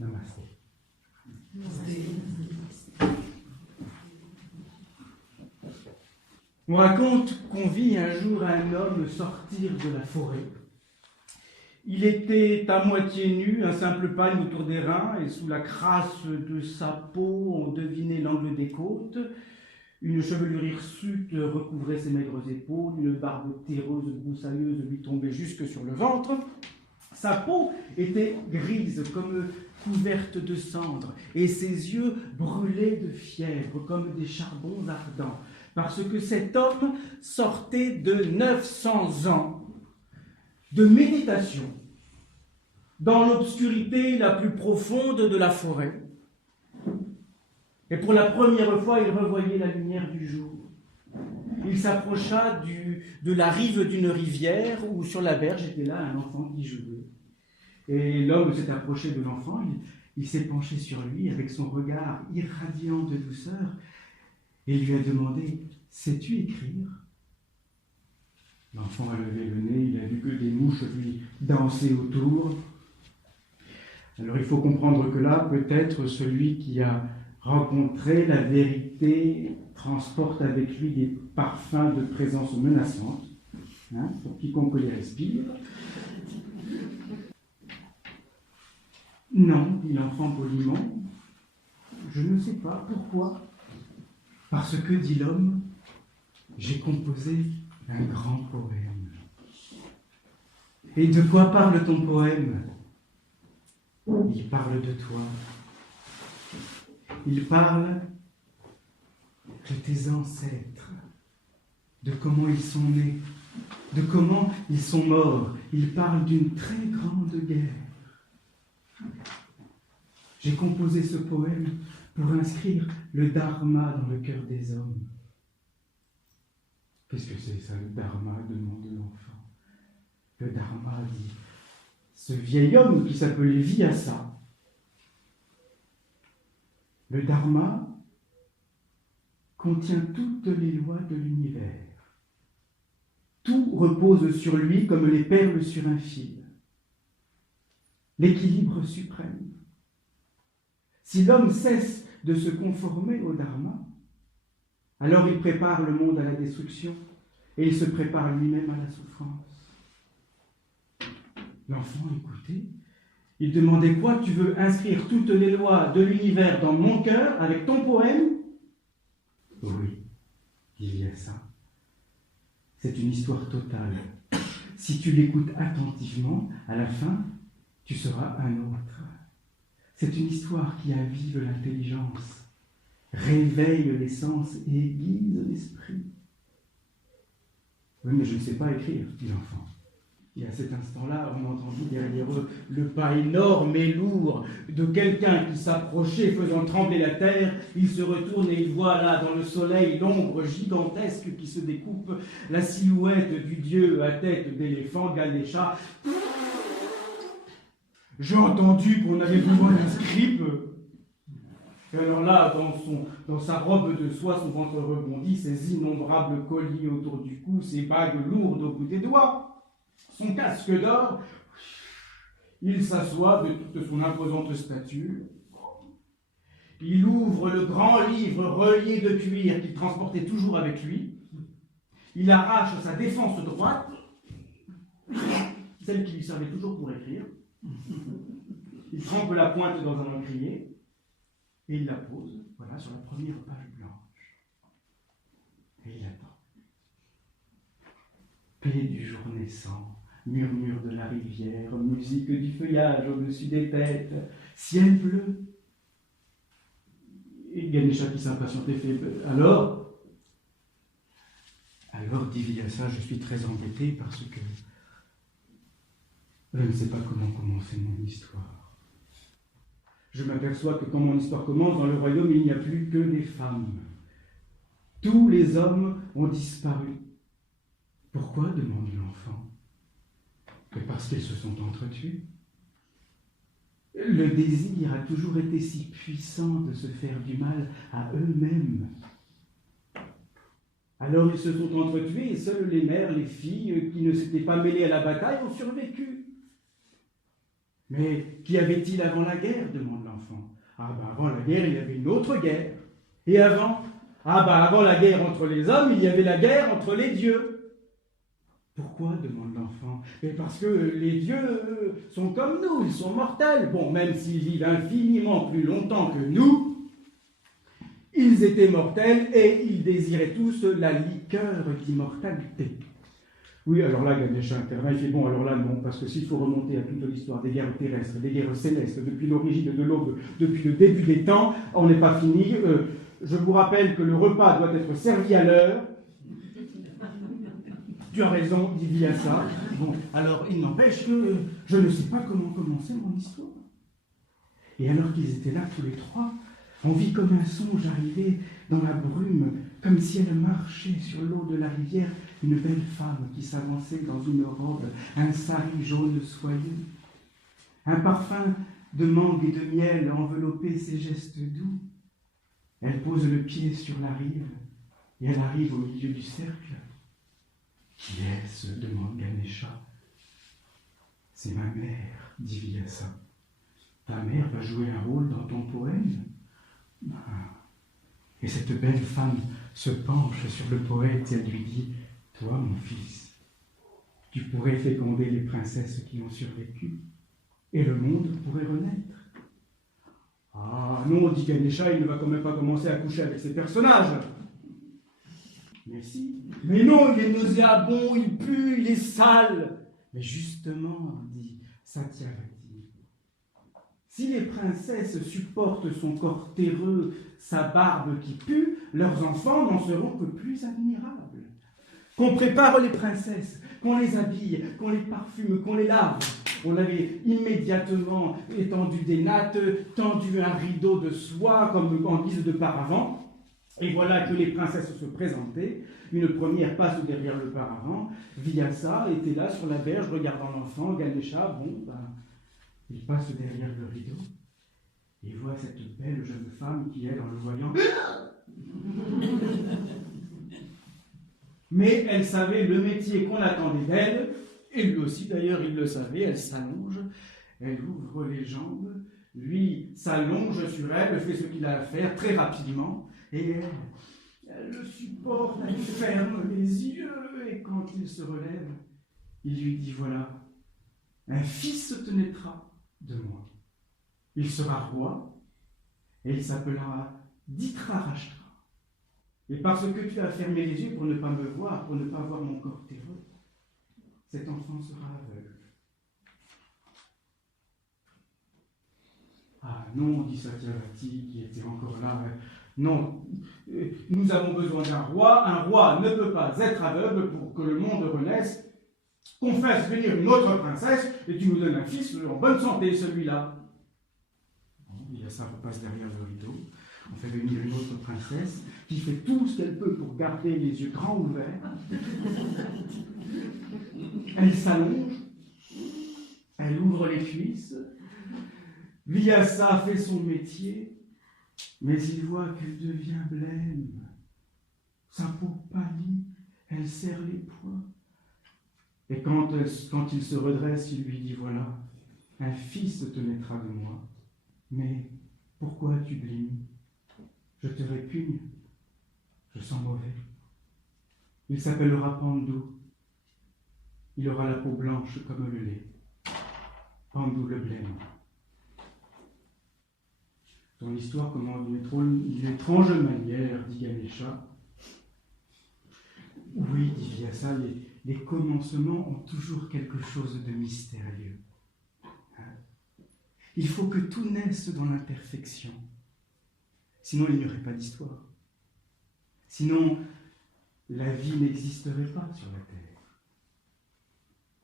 Namasté. On raconte qu'on vit un jour un homme sortir de la forêt. Il était à moitié nu, un simple pagne autour des reins, et sous la crasse de sa peau, on devinait l'angle des côtes. Une chevelure hirsute recouvrait ses maigres épaules, une barbe terreuse, broussailleuse lui tombait jusque sur le ventre. Sa peau était grise, comme couverte de cendres, et ses yeux brûlaient de fièvre, comme des charbons ardents, parce que cet homme sortait de 900 ans de méditation dans l'obscurité la plus profonde de la forêt. Et pour la première fois, il revoyait la lumière du jour. Il s'approcha de la rive d'une rivière où sur la berge était là un enfant qui jouait. Et l'homme s'est approché de l'enfant, il s'est penché sur lui avec son regard irradiant de douceur et lui a demandé « Sais-tu écrire ?» L'enfant a levé le nez, il a vu que des mouches lui dansaient autour. Alors il faut comprendre que là, peut-être celui qui a rencontré la vérité transporte avec lui des parfums de présence menaçante, pour quiconque les respire. Non, dit l'enfant poliment, je ne sais pas pourquoi. Parce que, dit l'homme, j'ai composé un grand poème. Et de quoi parle ton poème ? Il parle de toi. Il parle de tes ancêtres, de comment ils sont nés, de comment ils sont morts. Il parle d'une très grande guerre. J'ai composé ce poème pour inscrire le dharma dans le cœur des hommes. Qu'est-ce que c'est ça, le dharma, demande l'enfant. Le dharma, dit ce vieil homme qui s'appelait Vyasa. Le dharma contient toutes les lois de l'univers. Tout repose sur lui comme les perles sur un fil. L'équilibre suprême. Si l'homme cesse de se conformer au dharma, alors il prépare le monde à la destruction et il se prépare lui-même à la souffrance. L'enfant écoutait. Il demandait quoi? Tu veux inscrire toutes les lois de l'univers dans mon cœur avec ton poème? Oui, il y a ça. C'est une histoire totale. Si tu l'écoutes attentivement, à la fin, tu seras un autre. C'est une histoire qui avive l'intelligence, réveille les sens et aiguise l'esprit. Oui, mais je ne sais pas écrire, dit l'enfant. Et à cet instant-là, on entendit derrière eux le pas énorme et lourd de quelqu'un qui s'approchait, faisant trembler la terre. Il se retourne et il voit là, dans le soleil, l'ombre gigantesque qui se découpe, la silhouette du dieu à tête d'éléphant, Ganesha. J'ai entendu qu'on avait besoin d'un scribe. Et alors là, dans sa robe de soie, son ventre rebondit, ses innombrables colliers autour du cou, ses bagues lourdes au bout des doigts. Son casque d'or, il s'assoit de toute son imposante stature. Il ouvre le grand livre relié de cuir qu'il transportait toujours avec lui. Il arrache sa défense droite, celle qui lui servait toujours pour écrire. Il trempe la pointe dans un encrier et il la pose, voilà, sur la première page blanche. Et il attend. Paix du jour naissant, murmure de la rivière, musique du feuillage au-dessus des têtes, ciel bleu. Et Ganesha qui s'impatientait fait « Alors, dit Vyasa, je suis très embêté parce que je ne sais pas comment commencer mon histoire. Je m'aperçois que quand mon histoire commence, dans le royaume, il n'y a plus que des femmes. Tous les hommes ont disparu. Pourquoi demande l'enfant. Mais parce qu'ils se sont entretués. Le désir a toujours été si puissant de se faire du mal à eux-mêmes. Alors ils se sont entretués et seules les mères, les filles qui ne s'étaient pas mêlées à la bataille ont survécu. Mais qu'y avait-il avant la guerre, demande l'enfant. Ah ben avant la guerre, il y avait une autre guerre. Et avant? Ah ben avant la guerre entre les hommes, il y avait la guerre entre les dieux. Pourquoi, demande l'enfant. Mais parce que les dieux sont comme nous, ils sont mortels. Bon, même s'ils vivent infiniment plus longtemps que nous, ils étaient mortels et ils désiraient tous la liqueur d'immortalité. Oui, alors là, Ganesha intervient, il fait bon, alors là, non, parce que s'il faut remonter à toute l'histoire des guerres terrestres, des guerres célestes, depuis l'origine de l'aube, depuis le début des temps, on n'est pas fini. Je vous rappelle que le repas doit être servi à l'heure. Tu as raison, dit Vyasa. Bon, alors, il n'empêche que je ne sais pas comment commencer mon histoire. Et alors qu'ils étaient là tous les trois, on vit comme un songe arriver dans la brume, comme si elle marchait sur l'eau de la rivière, une belle femme qui s'avançait dans une robe, un sari jaune soyeux. Un parfum de mangue et de miel enveloppait ses gestes doux. Elle pose le pied sur la rive et elle arrive au milieu du cercle. Qui est-ce? Demande Ganesha. C'est ma mère, dit Vyasa. Ta mère va jouer un rôle dans ton poème? Et cette belle femme se penche sur le poète et elle lui dit, toi, mon fils, tu pourrais féconder les princesses qui ont survécu et le monde pourrait renaître. Ah non, dit Ganesha, il ne va quand même pas commencer à coucher avec ces personnages. Mais si. Mais non, il est nauséabond, il pue, il est sale. Mais justement, dit Satyavati, si les princesses supportent son corps terreux, sa barbe qui pue, leurs enfants n'en seront que plus admirables. Qu'on prépare les princesses, qu'on les habille, qu'on les parfume, qu'on les lave. On avait immédiatement étendu des nattes, tendu un rideau de soie comme en guise de paravent. Et voilà que les princesses se présentaient. Une première passe derrière le paravent. Vyasa était là sur la berge regardant l'enfant. Ganesha, il passe derrière le rideau. Et voit cette belle jeune femme qui, elle, en le voyant... Mais elle savait le métier qu'on attendait d'elle. Et lui aussi, d'ailleurs, il le savait. Elle s'allonge, elle ouvre les jambes. Lui s'allonge sur elle, fait ce qu'il a à faire très rapidement. Et elle le supporte, elle ferme les yeux, et quand il se relève, il lui dit, voilà, un fils te naîtra de moi. Il sera roi, et il s'appellera Dithrarashtra. Et parce que tu as fermé les yeux pour ne pas me voir, pour ne pas voir mon corps terreux, cet enfant sera aveugle. Ah non, dit Satyavati, qui était encore là. Non, nous avons besoin d'un roi. Un roi ne peut pas être aveugle pour que le monde renaisse. Qu'on fasse venir une autre princesse et tu nous donnes un fils en bonne santé, celui-là. Il y a ça repasse derrière le rideau. On fait venir une autre princesse qui fait tout ce qu'elle peut pour garder les yeux grands ouverts. Elle s'allonge, elle ouvre les cuisses. Vyasa fait son métier, mais il voit qu'elle devient blême. Sa peau pâlit, elle serre les poings. Et quand il se redresse, il lui dit, voilà, un fils te naîtra de moi. Mais pourquoi tu blêmis? Je te répugne, je sens mauvais. Il s'appellera Pandu. Il aura la peau blanche comme le lait. Pandu le blême. Ton histoire commence d'une étrange manière, dit Ganesha. Oui, dit Vyasa, les commencements ont toujours quelque chose de mystérieux. Il faut que tout naisse dans l'imperfection. Sinon, il n'y aurait pas d'histoire. Sinon, la vie n'existerait pas sur la Terre.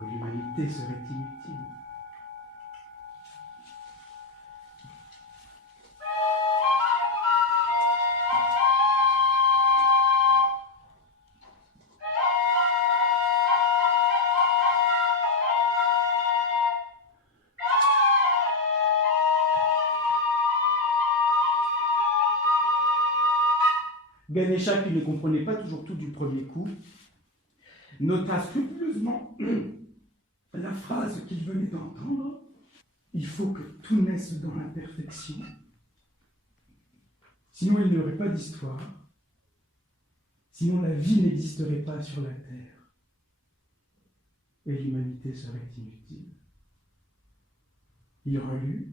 L'humanité serait inutile. Ganesha, qui ne comprenait pas toujours tout du premier coup, nota scrupuleusement la phrase qu'il venait d'entendre. Il faut que tout naisse dans l'imperfection. Sinon, il n'y aurait pas d'histoire. Sinon, la vie n'existerait pas sur la Terre. Et l'humanité serait inutile. Il relut.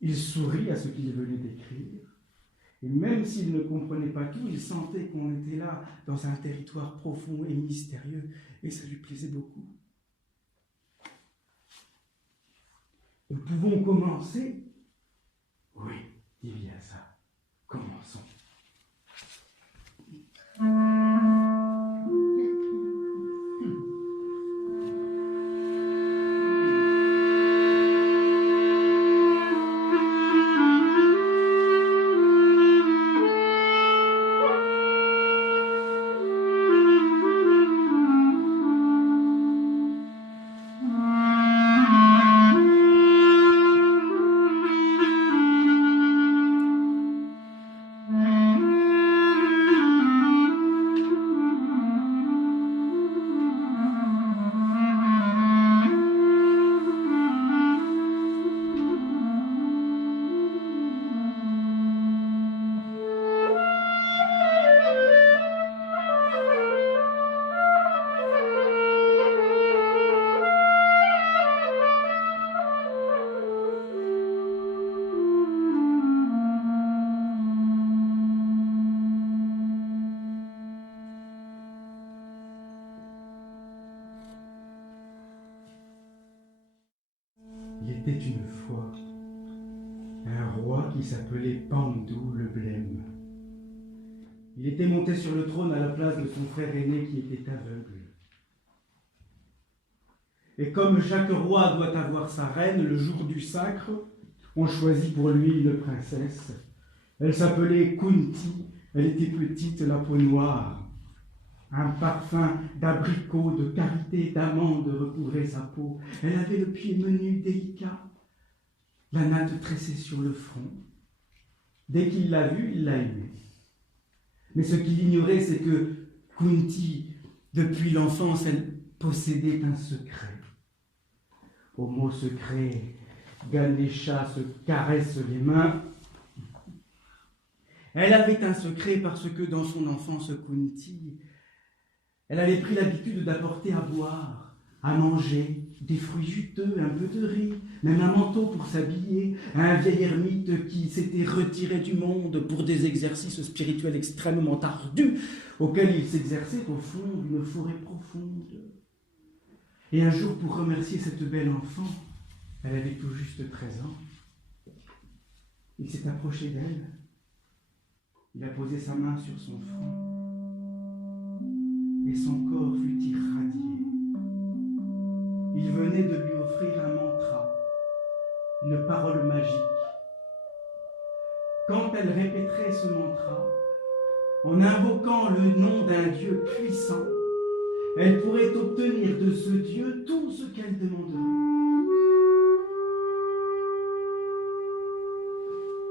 Il sourit à ce qu'il venait d'écrire. Et même s'il ne comprenait pas tout, il sentait qu'on était là, dans un territoire profond et mystérieux, et ça lui plaisait beaucoup. Nous pouvons commencer? Oui, dit Vyasa. Commençons. Il était une fois un roi qui s'appelait Pandu le blême. Il était monté sur le trône à la place de son frère aîné qui était aveugle. Et comme chaque roi doit avoir sa reine, le jour du sacre, on choisit pour lui une princesse. Elle s'appelait Kunti, elle était petite, la peau noire. Un parfum d'abricot, de karité, d'amande recouvrait sa peau. Elle avait le pied menu, délicat, la natte tressée sur le front. Dès qu'il l'a vue, il l'a aimée. Mais ce qu'il ignorait, c'est que Kunti, depuis l'enfance, elle possédait un secret. Au mot secret, Ganesha se caresse les mains. Elle avait un secret parce que dans son enfance, Kunti, elle avait pris l'habitude d'apporter à boire à manger des fruits juteux, un peu de riz, même un manteau pour s'habiller, un vieil ermite qui s'était retiré du monde pour des exercices spirituels extrêmement ardus auxquels il s'exerçait au fond d'une forêt profonde. Et un jour, pour remercier cette belle enfant, elle avait tout juste 13 ans, il s'est approché d'elle, il a posé sa main sur son front, et son corps fut irradié. Il venait de lui offrir un mantra, une parole magique. Quand elle répéterait ce mantra, en invoquant le nom d'un Dieu puissant, elle pourrait obtenir de ce Dieu tout ce qu'elle demanderait.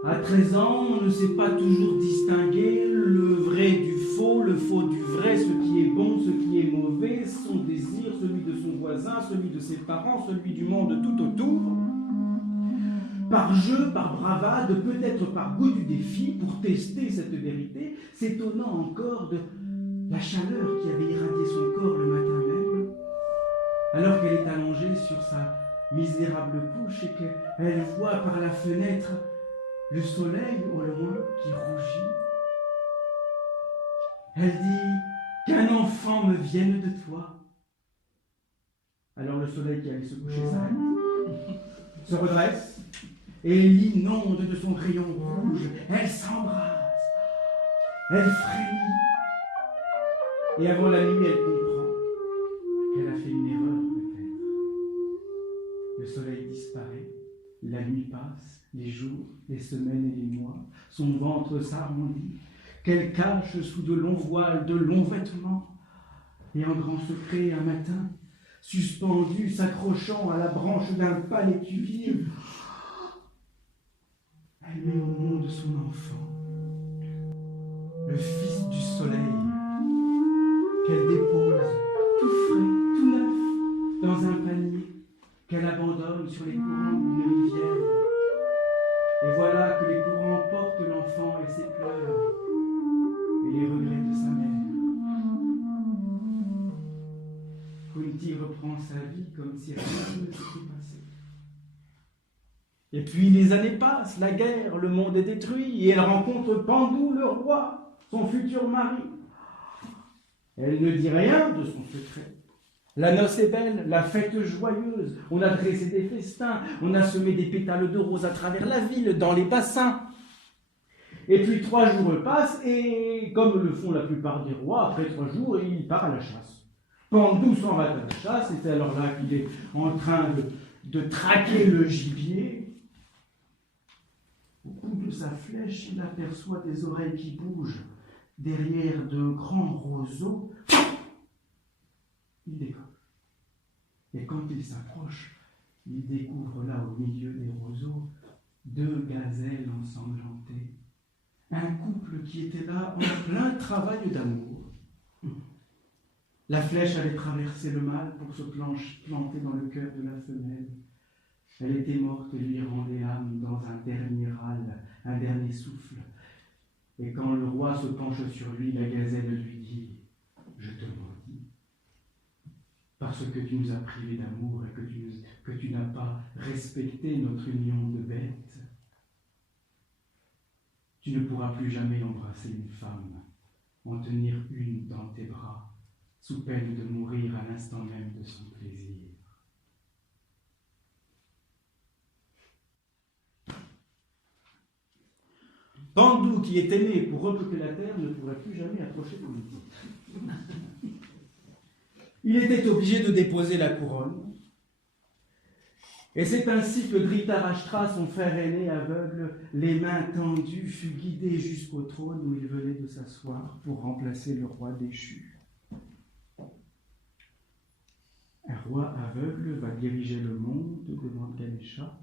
À 13 ans, on ne sait pas toujours distinguer le vrai du faux du vrai, ce qui est bon, ce qui est mauvais, son désir, celui de son voisin, celui de ses parents, celui du monde tout autour. Par jeu, par bravade, peut-être par goût du défi, pour tester cette vérité, s'étonnant encore de la chaleur qui avait irradié son corps le matin même, alors qu'elle est allongée sur sa misérable couche et qu'elle voit par la fenêtre le soleil au loin qui rougit. Elle dit qu'un enfant me vienne de toi. Alors le soleil qui allait se coucher s'arrête, se redresse et l'inonde de son rayon rouge. Elle s'embrase, elle frémit. Et avant la nuit, elle comprend qu'elle a fait une erreur peut-être. Le soleil disparaît, la nuit passe, les jours, les semaines et les mois, son ventre s'arrondit, qu'elle cache sous de longs voiles, de longs vêtements. Et en grand secret, un matin, suspendue, s'accrochant à la branche d'un palétuvier, elle met au monde son enfant, le fils du soleil, qu'elle dépose tout frais, tout neuf, dans un panier, qu'elle abandonne sur les courants d'une rivière. Et voilà que les courants emportent l'enfant et ses pleurs, et les regrets de sa mère. Kunti reprend sa vie comme si rien ne s'était passé. Et puis les années passent, la guerre, le monde est détruit, et elle rencontre Pandou le roi, son futur mari. Elle ne dit rien de son secret. La noce est belle, la fête joyeuse, on a dressé des festins, on a semé des pétales de rose à travers la ville, dans les bassins. Et puis 3 jours passent, et comme le font la plupart des rois, après 3 jours, il part à la chasse. Pandou s'en va à la chasse, et c'est alors là qu'il est en train de traquer le gibier. Au bout de sa flèche, il aperçoit des oreilles qui bougent derrière de grands roseaux. Il décolle. Et quand il s'approche, il découvre là au milieu des roseaux 2 gazelles ensanglantées. Un couple qui était là en plein travail d'amour. La flèche allait traverser le mâle pour se planter dans le cœur de la femelle. Elle était morte et lui rendait l'âme dans un dernier râle, un dernier souffle. Et quand le roi se penche sur lui, la gazelle lui dit « Je te maudis, parce que tu nous as privés d'amour et que tu n'as pas respecté notre union de bêtes. Tu ne pourras plus jamais embrasser une femme, en tenir une dans tes bras, sous peine de mourir à l'instant même de son plaisir. » Pandou, qui est aimé pour repeupler la terre, ne pourrait plus jamais approcher Kunti. Il était obligé de déposer la couronne. Et c'est ainsi que Dhritarashtra, son frère aîné aveugle, les mains tendues, fut guidé jusqu'au trône où il venait de s'asseoir pour remplacer le roi déchu. Un roi aveugle va diriger le monde, demande Ganesha.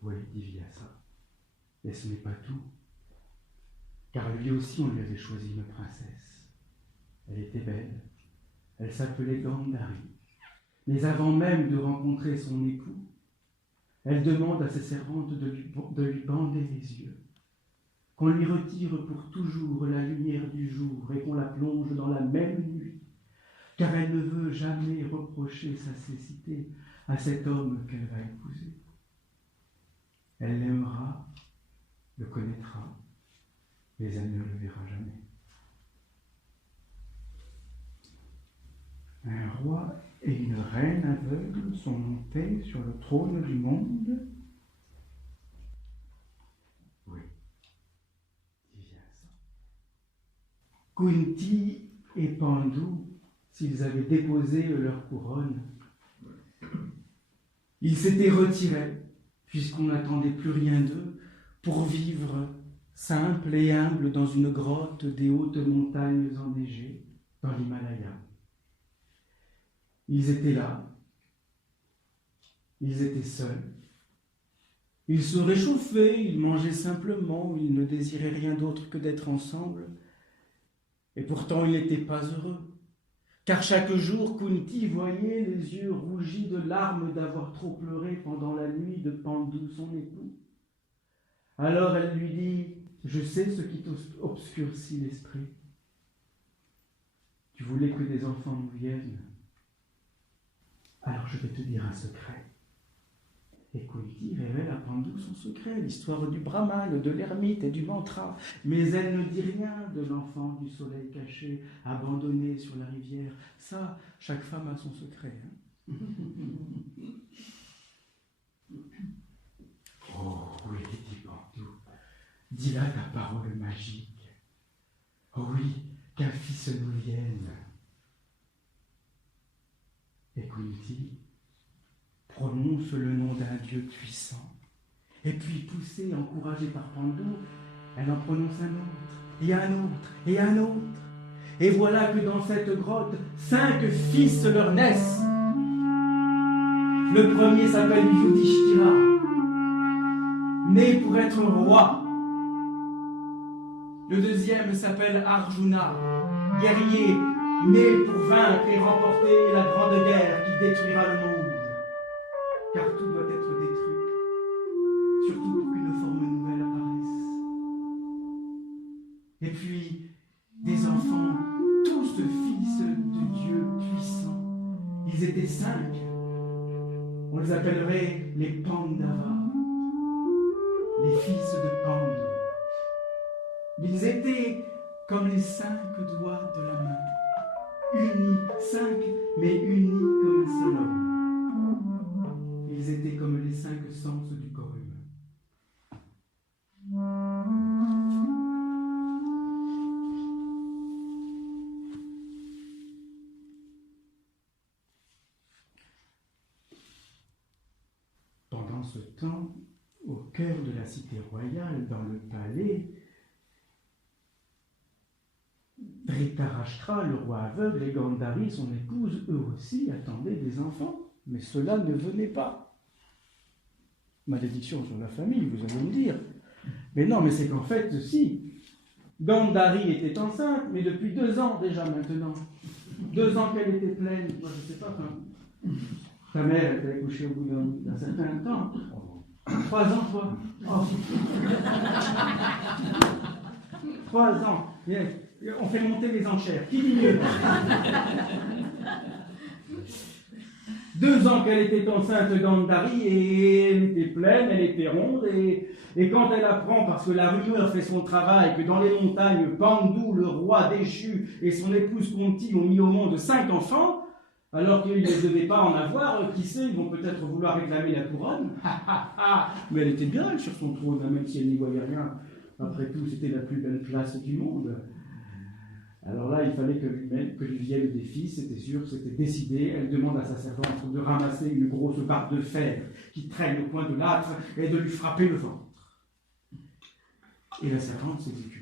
Oui, dit Vyasa. Et ce n'est pas tout, car lui aussi on lui avait choisi une princesse. Elle était belle, elle s'appelait Gandhari. Mais avant même de rencontrer son époux, elle demande à ses servantes de lui bander les yeux, qu'on lui retire pour toujours la lumière du jour et qu'on la plonge dans la même nuit, car elle ne veut jamais reprocher sa cécité à cet homme qu'elle va épouser. Elle l'aimera, le connaîtra, mais elle ne le verra jamais. Un roi et une reine aveugles sont montés sur le trône du monde. Oui, il vient ça. Kunti et Pandu, s'ils avaient déposé leur couronne, ils s'étaient retirés, puisqu'on n'attendait plus rien d'eux, pour vivre simple et humble dans une grotte des hautes montagnes enneigées, dans l'Himalaya. Ils étaient là, ils étaient seuls, ils se réchauffaient, ils mangeaient simplement, ils ne désiraient rien d'autre que d'être ensemble, et pourtant ils n'étaient pas heureux, car chaque jour Kunti voyait les yeux rougis de larmes d'avoir trop pleuré pendant la nuit de Pandu, son époux. Alors elle lui dit, « Je sais ce qui t'obscurcit l'esprit. Tu voulais que des enfants nous viennent. Alors je vais te dire un secret. » Et Kunti révèle à Pandu son secret, l'histoire du brahmane, de l'ermite et du mantra. Mais elle ne dit rien de l'enfant du soleil caché, abandonné sur la rivière. Ça, chaque femme a son secret. Hein. Oh oui, dit Pandu, dis-là ta parole magique. Oh oui, qu'un fils nous vienne. Et Kunti prononce le nom d'un Dieu puissant. Et puis, poussée, encouragée par Pandu, elle en prononce un autre, et un autre, et un autre. Et voilà que dans cette grotte, 5 fils leur naissent. Le premier s'appelle Yudhishthira, né pour être roi. Le deuxième s'appelle Arjuna, guerrier, né pour vaincre et remporter la grande guerre qui détruira le monde. Car tout doit être détruit, surtout pour qu'une forme nouvelle apparaisse. Et puis, des enfants, tous fils de Dieu puissants. Ils étaient 5. On les appellerait les Pandavas, les fils de Pandu. Ils étaient comme les 5 doigts de la main, unis, 5, mais unis comme un seul homme. Ils étaient comme les 5 sens du corps humain. Pendant ce temps, au cœur de la cité royale, dans le palais, Dhritarashtra, le roi aveugle, et Gandhari, son épouse, eux aussi attendaient des enfants, mais cela ne venait pas. Malédiction sur la famille, vous allez me dire. Mais non, mais c'est qu'en fait, si. Gandhari était enceinte, mais depuis 2 ans déjà maintenant. 2 ans qu'elle était pleine. Moi, je ne sais pas quand. Ta mère était accouchée au bout d'un certain temps. 3 ans, toi. Oh. 3 ans. Yes. On fait monter les enchères. Qui dit mieux? 2 ans qu'elle était enceinte, Gandhari, et elle était pleine, elle était ronde, et quand elle apprend, parce que la rumeur fait son travail, que dans les montagnes, Pandu, le roi déchu, et son épouse Kunti ont mis au monde 5 enfants, alors qu'ils ne devaient pas en avoir, qui sait, ils vont peut-être vouloir réclamer la couronne. Mais elle était bien, elle, sur son trône, même si elle n'y voyait rien. Après tout, c'était la plus belle place du monde. Alors là, il fallait que lui vienne des fils, c'était sûr, c'était décidé. Elle demande à sa servante de ramasser une grosse barre de fer qui traîne au coin de l'âtre et de lui frapper le ventre. Et la servante s'exécute.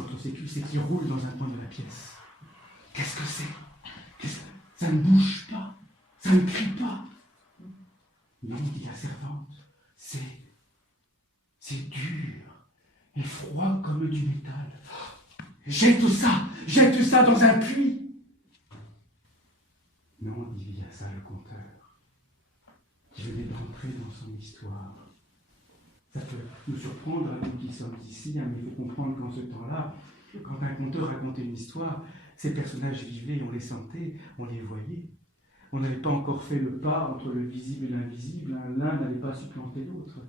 Entre ses cuisses et qui roule dans un coin de la pièce. Qu'est-ce que c'est? Ça ne bouge pas, ça ne crie pas. Non, dit la servante, c'est C'est dur et froid comme du métal. Jette ça dans un puits. Non, dit Vyasa le conteur, qui venait d'entrer dans son histoire. Ça peut nous surprendre à nous qui sommes ici, mais il faut comprendre qu'en ce temps-là, quand un conteur racontait une histoire, ces personnages vivaient, on les sentait, on les voyait. On n'avait pas encore fait le pas entre le visible et l'invisible, l'un n'allait pas supplanter l'autre.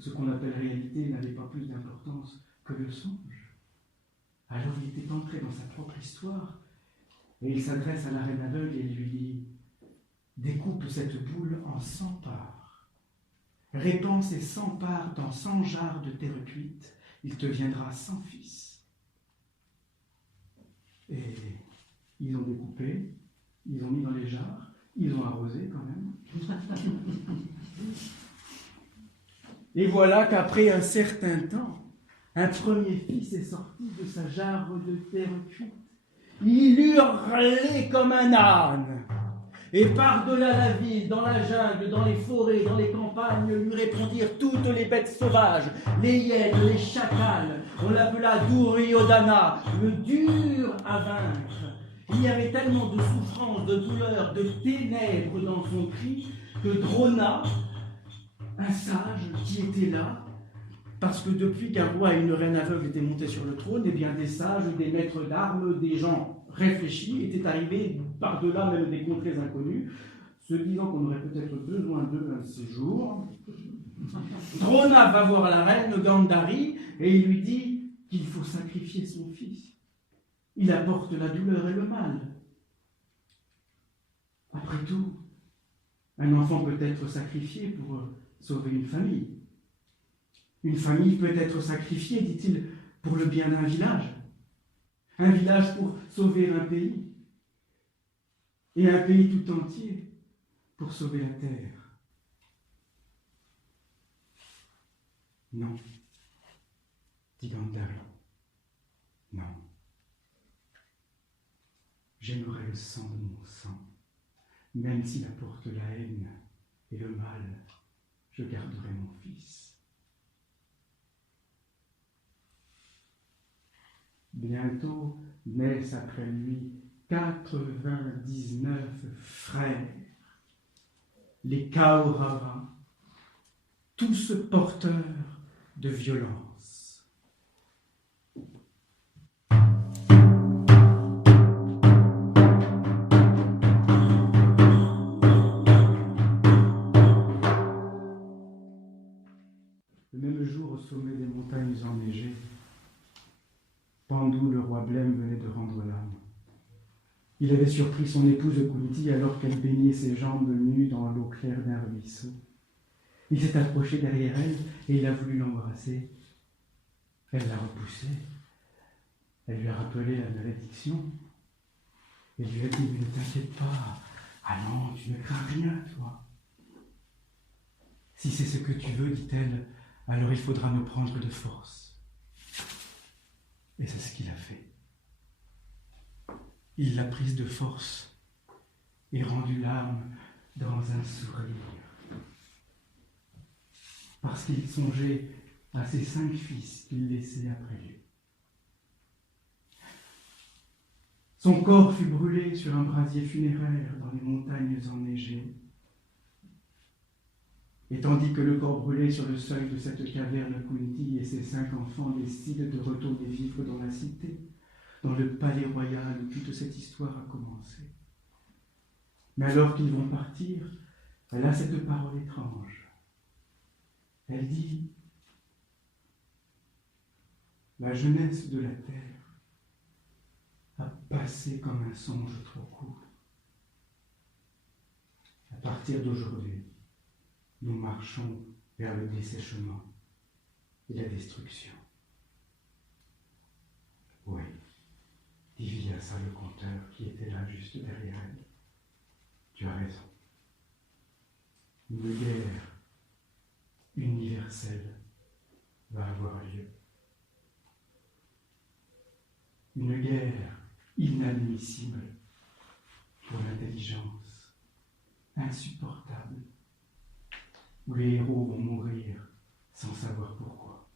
Ce qu'on appelle réalité n'avait pas plus d'importance que le songe. Alors il était entré dans sa propre histoire, et il s'adresse à la reine aveugle et lui dit « Découpe cette boule en 100 parts. Répands ces 100 parts dans 100 jarres de terre cuite, il te viendra 100 fils. » Et ils ont découpé, ils ont mis dans les jarres, ils ont arrosé quand même. Et voilà qu'après un certain temps, un premier fils est sorti de sa jarre de terre cuite. Il hurlait comme un âne. Et par-delà la ville, dans la jungle, dans les forêts, dans les campagnes, lui répondirent toutes les bêtes sauvages, les hyènes, les chacals. On l'appela Duryodhana, le dur à vaincre. Il y avait tellement de souffrance, de douleur, de ténèbres dans son cri que Drona, un sage qui était là, parce que depuis qu'un roi et une reine aveugle étaient montés sur le trône, eh bien des sages, des maîtres d'armes, des gens réfléchis étaient arrivés par-delà même des contrées inconnues, se disant qu'on aurait peut-être besoin d'eux un de ces jours. Drona va voir la reine Gandhari et il lui dit qu'il faut sacrifier son fils. Il apporte la douleur et le mal. Après tout, un enfant peut être sacrifié pour sauver une famille. Une famille peut être sacrifiée, dit-il, pour le bien d'un village. Un village pour sauver un pays. Et un pays tout entier pour sauver la terre. Non, dit Gandhari. Non. J'aimerais le sang de mon sang, même s'il apporte la haine et le mal, je garderai mon fils. Bientôt naissent après lui 99 frères, les Kaurava, tous porteurs de violence. Le même jour, au sommet des montagnes enneigées, Pandou, le roi blême, venait de rendre l'âme. Il avait surpris son épouse Kunti alors qu'elle baignait ses jambes nues dans l'eau claire d'un ruisseau. Il s'est approché derrière elle et il a voulu l'embrasser. Elle l'a repoussé. Elle lui a rappelé la malédiction. Et lui a dit « Mais ne t'inquiète pas. Ah non, tu ne crains rien, toi. Si c'est ce que tu veux, dit-elle, alors il faudra me prendre de force. » Et c'est ce qu'il a fait. Il l'a prise de force et rendu l'âme dans un sourire. Parce qu'il songeait à ses 5 fils qu'il laissait après lui. Son corps fut brûlé sur un brasier funéraire dans les montagnes enneigées. Et tandis que le corps brûlait sur le seuil de cette caverne, Kunti et ses 5 enfants décident de retourner vivre dans la cité, dans le palais royal où toute cette histoire a commencé. Mais alors qu'ils vont partir, elle a cette parole étrange. Elle dit « La jeunesse de la terre a passé comme un songe trop court. À partir d'aujourd'hui, nous marchons vers le dessèchement et la destruction. » Oui, dit Vyasa le conteur qui était là juste derrière elle. Tu as raison. Une guerre universelle va avoir lieu. Une guerre inadmissible pour l'intelligence, insupportable, où les héros vont mourir sans savoir pourquoi.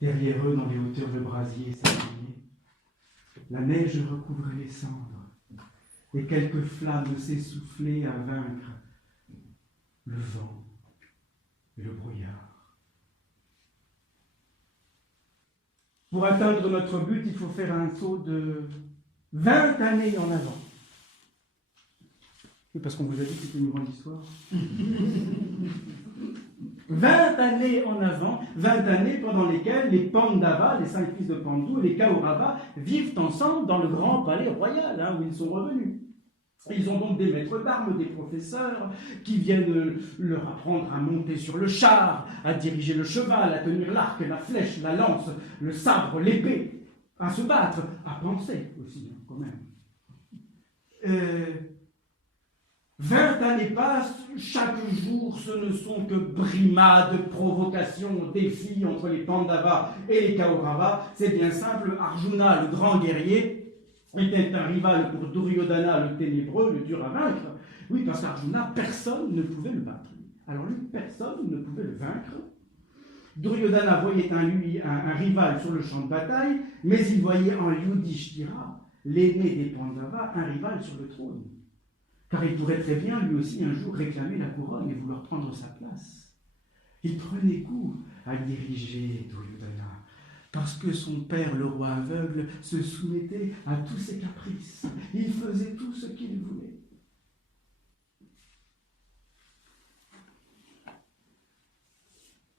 Derrière eux, dans les hauteurs, le brasier s'éteignait. La neige recouvrait les cendres, et quelques flammes s'essoufflaient à vaincre le vent et le brouillard. Pour atteindre notre but, il faut faire un saut de 20 années en avant. Oui, parce qu'on vous a dit que c'était une grande histoire. 20 années en avant, 20 années pendant lesquelles les Pandavas, les 5 fils de Pandu, et les Kauravas vivent ensemble dans le grand palais royal, où ils sont revenus. Ils ont donc des maîtres d'armes, des professeurs qui viennent leur apprendre à monter sur le char, à diriger le cheval, à tenir l'arc, la flèche, la lance, le sabre, l'épée, à se battre, à penser aussi, quand même. 20 années passent, chaque jour ce ne sont que brimades, provocations, défis entre les Pandavas et les Kauravas. C'est bien simple, Arjuna, le grand guerrier, était un rival pour Duryodhana, le ténébreux, le dur à vaincre. Oui, parce qu'Arjuna, personne ne pouvait le battre. Alors lui, personne ne pouvait le vaincre. Duryodhana voyait un rival sur le champ de bataille, mais il voyait en Yudhishthira, l'aîné des Pandavas, un rival sur le trône. Car il pourrait très bien, lui aussi, un jour réclamer la couronne et vouloir prendre sa place. Il prenait goût à diriger Duryodhana, parce que son père, le roi aveugle, se soumettait à tous ses caprices. Il faisait tout ce qu'il voulait.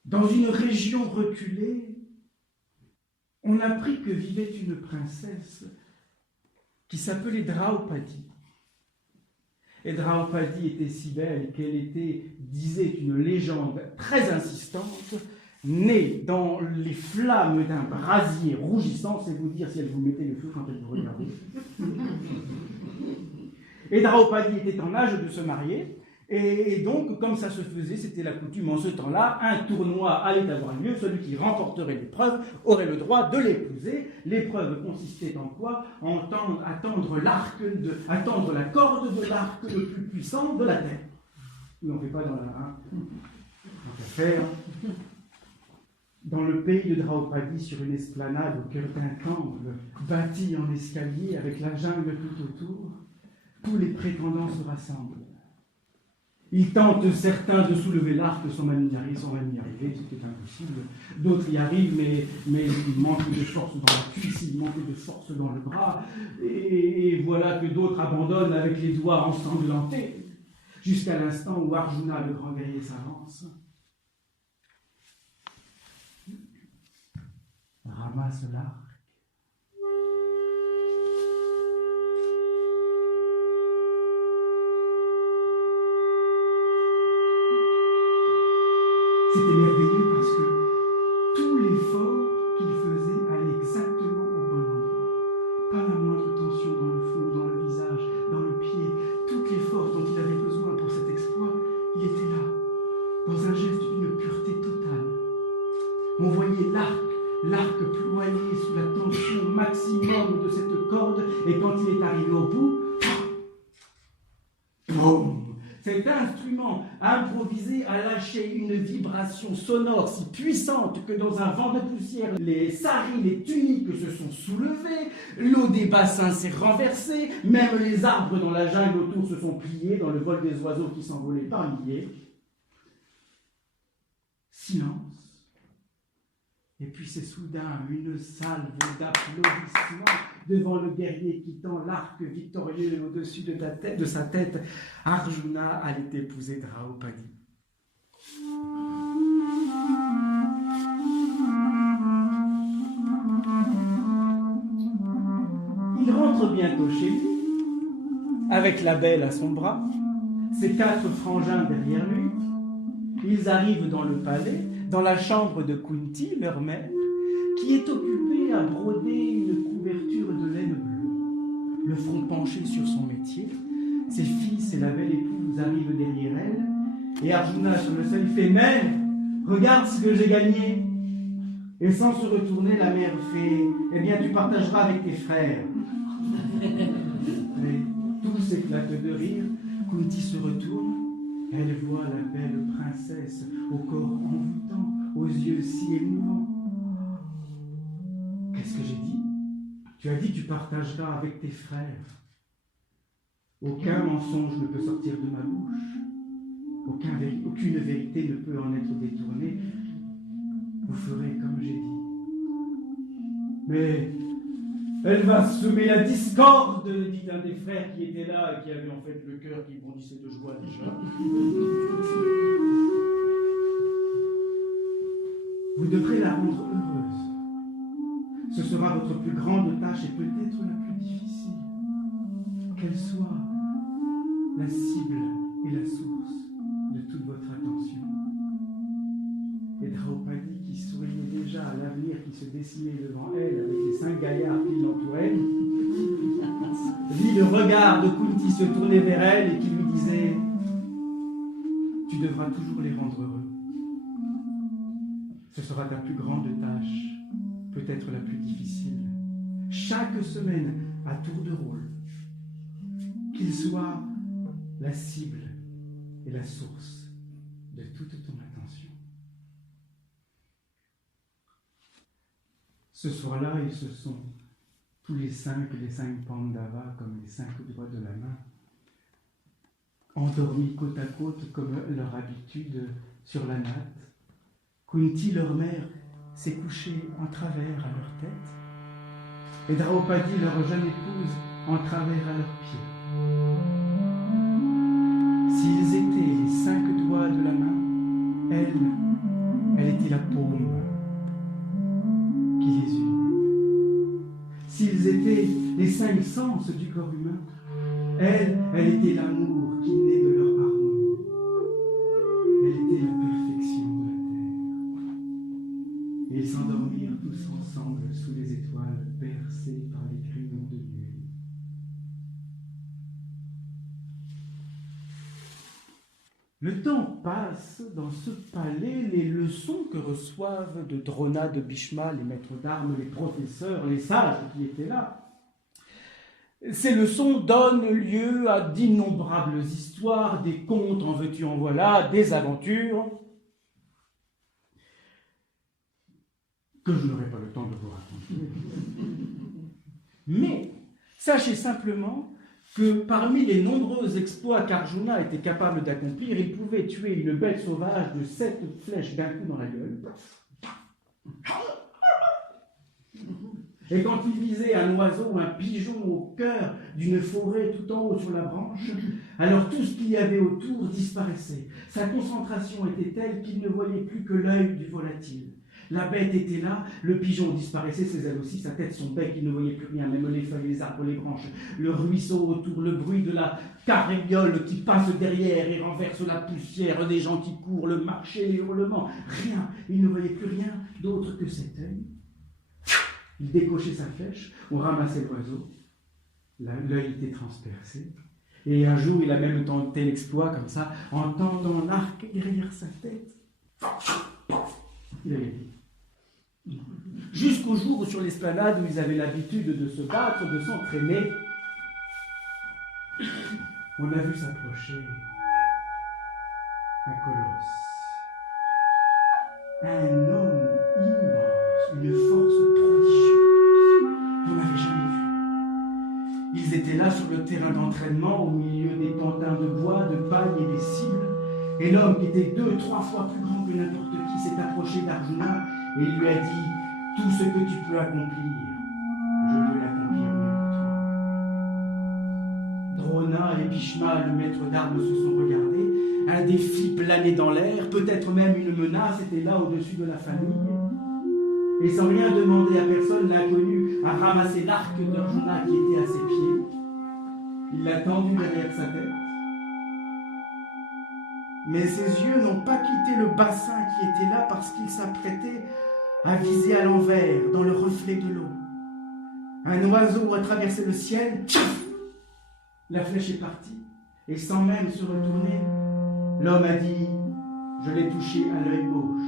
Dans une région reculée, on apprit que vivait une princesse qui s'appelait Draupadi. Et Draupadi était si belle qu'elle était, disait une légende très insistante, née dans les flammes d'un brasier rougissant, c'est vous dire si elle vous mettait le feu quand elle vous regardait. Et Draupadi était en âge de se marier, et donc, comme ça se faisait, c'était la coutume en ce temps-là, un tournoi allait avoir lieu, celui qui remporterait l'épreuve aurait le droit de l'épouser. L'épreuve consistait en quoi? Attendre la corde de l'arc le plus puissant de la terre. Oui, on ne fait pas dans la... on peut faire... Dans le pays de Draupadi, sur une esplanade au cœur d'un temple, bâti en escalier avec la jungle tout autour, tous les prétendants se rassemblent. Ils tentent certains de soulever l'arc sans même y arriver, c'était impossible. D'autres y arrivent, mais ils manquent de force dans la cuisse, ils manquent de force dans le bras, et voilà que d'autres abandonnent avec les doigts ensanglantés, jusqu'à l'instant où Arjuna, le grand guerrier, s'avance, ramasse l'arc. C'était merveilleux parce que tout l'effort qu'il faisait allait exactement au bon endroit. Pas la moindre tension dans le front, dans le visage, dans le pied. Tout l'effort dont il avait besoin pour cet exploit, il était là, dans un geste d'une pureté totale. On voyait l'arc ployé sous la tension maximum de cette corde, et quand il est arrivé au bout, boum! Cet instrument improvisé a lâché une vibration sonore si puissante que dans un vent de poussière, les saris, les tuniques se sont soulevés, l'eau des bassins s'est renversée, même les arbres dans la jungle autour se sont pliés dans le vol des oiseaux qui s'envolaient par milliers. Silence. Et puis c'est soudain une salve d'applaudissements devant le guerrier qui tend l'arc victorieux au-dessus de sa tête. Arjuna allait épouser Draupadi. Il rentre bientôt chez lui, avec la belle à son bras, ses 4 frangins derrière lui. Ils arrivent dans le palais, dans la chambre de Kunti, leur mère, qui est occupée à broder une couverture de laine bleue, le front penché sur son métier. Ses fils et la belle épouse arrivent derrière elle, et Arjuna sur le sol fait « Mère, regarde ce que j'ai gagné !» Et sans se retourner, la mère fait « Eh bien, tu partageras avec tes frères. » Mais tous éclatent de rire. Kunti se retourne Elle voit la belle princesse au corps envoûtant, aux yeux si émouvants. Qu'est-ce que j'ai dit? Tu as dit que tu partageras avec tes frères. Aucun mensonge ne peut sortir de ma bouche. Aucune vérité ne peut en être détournée. Vous ferez comme j'ai dit. Mais elle va semer la discorde, dit un des frères qui était là et qui avait en fait le cœur qui bondissait de joie déjà. Vous devrez la rendre heureuse. Ce sera votre plus grande tâche et peut-être la plus difficile. Qu'elle soit la cible et la source de toute votre attention. Et Draupadi, qui souriait déjà à l'avenir qui se dessinait devant elle avec les 5 gaillards qui l'entouraient, vit le regard de Kunti se tourner vers elle et qui lui disait « Tu devras toujours les rendre heureux. Ce sera ta plus grande tâche, peut-être la plus difficile. Chaque semaine, à tour de rôle, qu'il soit la cible et la source de toute ton attention. » Ce soir-là, ils se sont tous les 5 Pandavas, comme les 5 doigts de la main, endormis côte à côte comme leur habitude sur la natte. Kunti, leur mère, s'est couchée en travers à leur tête, et Draupadi, leur jeune épouse, en travers à leurs pieds. S'ils étaient les 5 doigts de la main, elle était la paume qui les unit. S'ils étaient les 5 sens du corps humain, elle était l'amour qui naît de leur harmonie. Elle était la perfection de la terre. Et ils s'endormirent tous ensemble sous les étoiles, bercés par les crayons de nuit. Le temps passe dans ce palais, les leçons que reçoivent de Drona, de Bhishma, les maîtres d'armes, les professeurs, les sages qui étaient là. Ces leçons donnent lieu à d'innombrables histoires, des contes en veux-tu en voilà, des aventures que je n'aurai pas le temps de vous raconter. Mais sachez simplement que parmi les nombreux exploits qu'Arjuna était capable d'accomplir, il pouvait tuer une bête sauvage de 7 flèches d'un coup dans la gueule. Et quand il visait un oiseau ou un pigeon au cœur d'une forêt tout en haut sur la branche, alors tout ce qu'il y avait autour disparaissait. Sa concentration était telle qu'il ne voyait plus que l'œil du volatile. La bête était là, le pigeon disparaissait, ses ailes aussi, sa tête, son bec, il ne voyait plus rien, même les feuilles, les arbres, les branches, le ruisseau autour, le bruit de la carriole qui passe derrière et renverse la poussière, des gens qui courent, le marché, les hurlements, rien. Il ne voyait plus rien d'autre que cet œil. Il décochait sa flèche, on ramassait l'oiseau, l'œil était transpercé, et un jour il a même tenté l'exploit comme ça, en tendant l'arc derrière sa tête. Il avait dit. Jusqu'au jour où sur l'esplanade où ils avaient l'habitude de se battre, de s'entraîner, on a vu s'approcher un colosse, un homme immense, une force prodigieuse qu'on n'avait jamais vue. Ils étaient là sur le terrain d'entraînement, au milieu des pantins de bois, de paille et des cibles, et l'homme qui était 2-3 fois plus grand que n'importe qui s'est approché d'Arjuna et il lui a dit « Tout ce que tu peux accomplir, je peux l'accomplir mieux que toi. » Drona et Bhishma, le maître d'armes, se sont regardés. Un défi planait dans l'air, peut-être même une menace était là au-dessus de la famille. Et sans rien demander à personne, l'inconnu a ramassé l'arc d'Arjuna qui était à ses pieds. Il l'a tendu derrière sa tête. Mais ses yeux n'ont pas quitté le bassin qui était là parce qu'il s'apprêtait à viser à l'envers, dans le reflet de l'eau. Un oiseau a traversé le ciel, tchaf, la flèche est partie, et sans même se retourner, l'homme a dit « Je l'ai touché à l'œil gauche ».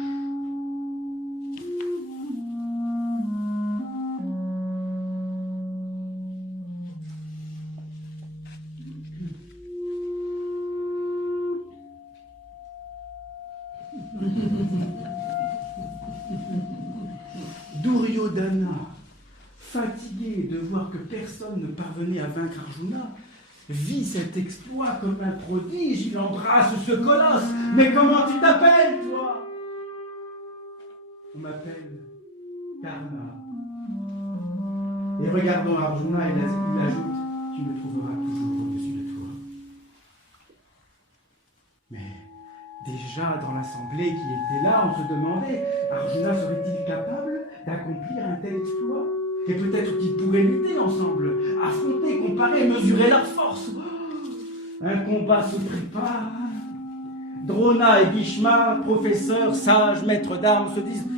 Duryodhana, fatigué de voir que personne ne parvenait à vaincre Arjuna, vit cet exploit comme un prodige. Il embrasse ce colosse. Mais comment tu t'appelles, toi? On m'appelle Karna. Et regardant Arjuna, il ajoute, tu me trouveras toujours au-dessus de toi. Mais déjà dans l'assemblée qui était là, on se demandait, Arjuna serait-il capable d'accomplir un tel exploit? Et peut-être qu'ils pourraient lutter ensemble, affronter, comparer, mesurer leurs forces. Un combat se prépare. Drona et Bhishma, professeurs, sages, maîtres d'armes, se disent «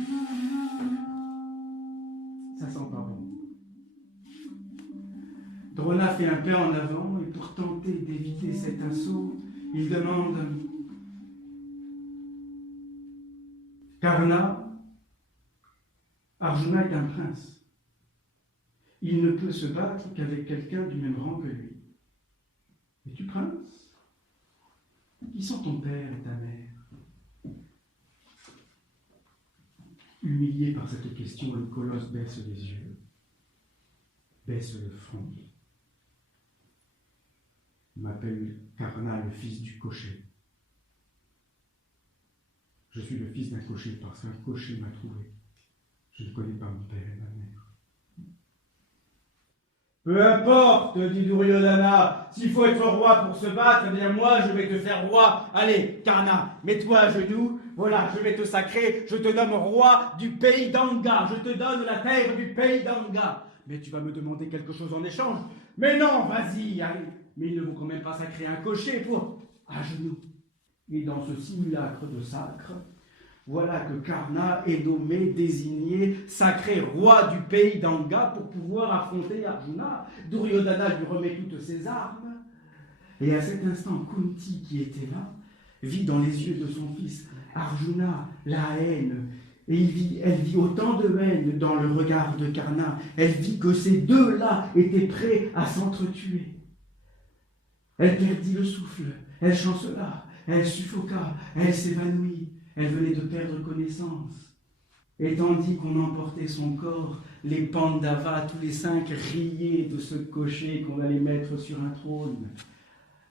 Ça sent pas bon ». Drona fait un pas en avant et pour tenter d'éviter cet assaut, il demande « Karna, Arjuna est un prince. Il ne peut se battre qu'avec quelqu'un du même rang que lui. Es-tu prince? Qui sont ton père et ta mère? » Humilié par cette question, le colosse baisse les yeux, baisse le front. Il m'appelle Karna, le fils du cocher. Je suis le fils d'un cocher parce qu'un cocher m'a trouvé. Je ne connais pas mon père et ma mère. Peu importe, dit Duryodhana, s'il faut être roi pour se battre, eh bien moi je vais te faire roi. Allez, Karna, mets-toi à genoux, voilà, je vais te sacrer, je te nomme roi du pays d'Anga, je te donne la terre du pays d'Anga. Mais tu vas me demander quelque chose en échange? Mais non, vas-y, allez. Mais il ne faut quand même pas sacrer un cocher pour à genoux. Et dans ce simulacre de sacre, voilà que Karna est nommé, désigné, sacré roi du pays d'Anga pour pouvoir affronter Arjuna. Duryodhana lui remet toutes ses armes. Et à cet instant, Kunti, qui était là, vit dans les yeux de son fils Arjuna la haine. Et elle vit autant de haine dans le regard de Karna. Elle vit que ces deux-là étaient prêts à s'entretuer. Elle perdit le souffle, elle chancela, elle suffoqua, elle s'évanouit. Elle venait de perdre connaissance. Et tandis qu'on emportait son corps, les Pandavas, tous les 5, riaient de ce cocher qu'on allait mettre sur un trône.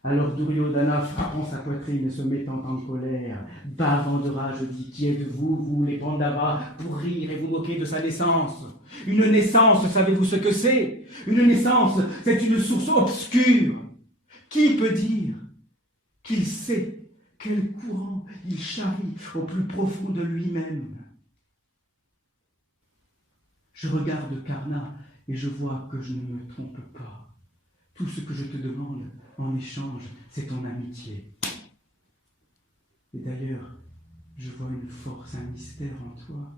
Alors Duryodhana, frappant sa poitrine et se mettant en colère, bavant de rage, dit « Qui êtes-vous, vous, les Pandavas, pour rire et vous moquer de sa naissance? Une naissance, savez-vous ce que c'est? Une naissance, c'est une source obscure. Qui peut dire qu'il sait quel courant il charrie au plus profond de lui-même? » Je regarde Karna et je vois que je ne me trompe pas. Tout ce que je te demande en échange, c'est ton amitié. Et d'ailleurs, je vois une force, un mystère en toi.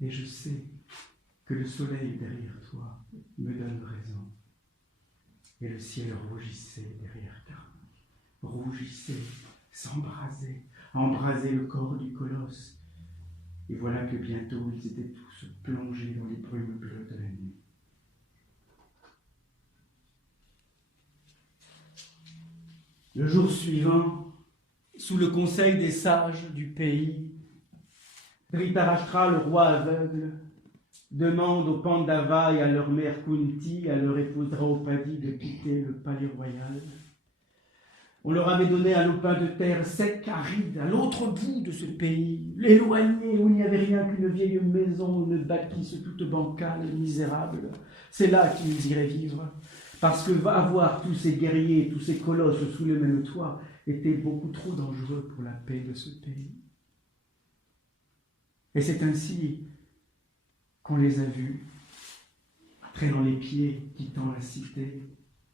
Et je sais que le soleil derrière toi me donne raison. Et le ciel rougissait derrière Karna. Rougissait, s'embrasait, embrasait le corps du colosse. Et voilà que bientôt ils étaient tous plongés dans les brumes bleues de la nuit. Le jour suivant, sous le conseil des sages du pays, Dhritarashtra, le roi aveugle, demande aux Pandavas et à leur mère Kunti, à leur épouse Draupadi, de quitter le palais royal. On leur avait donné un lopin de terre sec, aride, à l'autre bout de ce pays, éloigné, où il n'y avait rien qu'une vieille maison, une bâtisse toute bancale et misérable. C'est là qu'ils iraient vivre, parce que avoir tous ces guerriers, tous ces colosses sous le même toit était beaucoup trop dangereux pour la paix de ce pays. Et c'est ainsi qu'on les a vus, traînant les pieds, quittant la cité,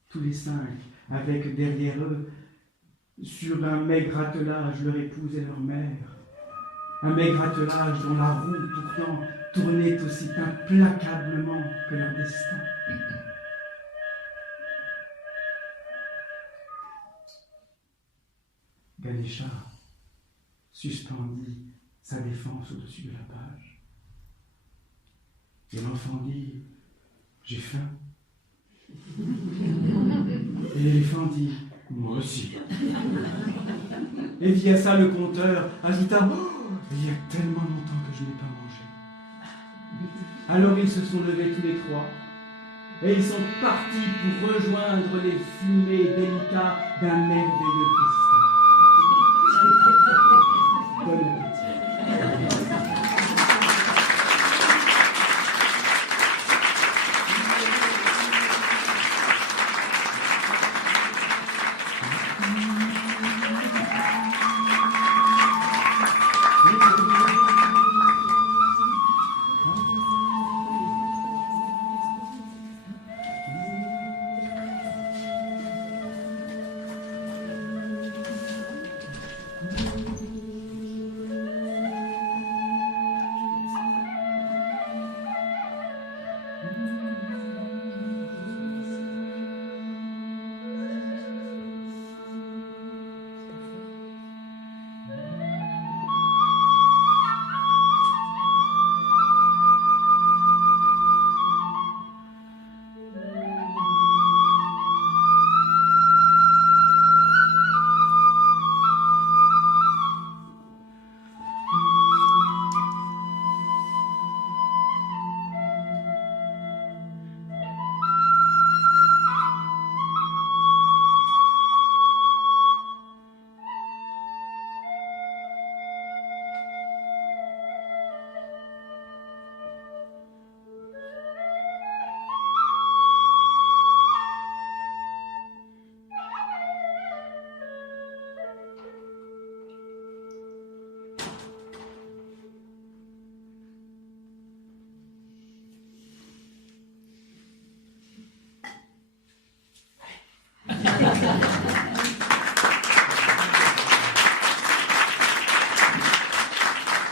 tous les 5, avec derrière eux, sur un maigre attelage, leur épouse et leur mère. Un maigre attelage dont la roue pourtant tournait aussi implacablement que leur destin. Ganesha suspendit sa défense au-dessus de la page. Et l'enfant dit « J'ai faim ». Et l'éléphant dit « Moi aussi. Et via ça, le conteur ajouta « Oh, il y a tellement longtemps que je n'ai pas mangé. » Alors ils se sont levés tous les trois, et ils sont partis pour rejoindre les fumées délicates d'un merveilleux festin.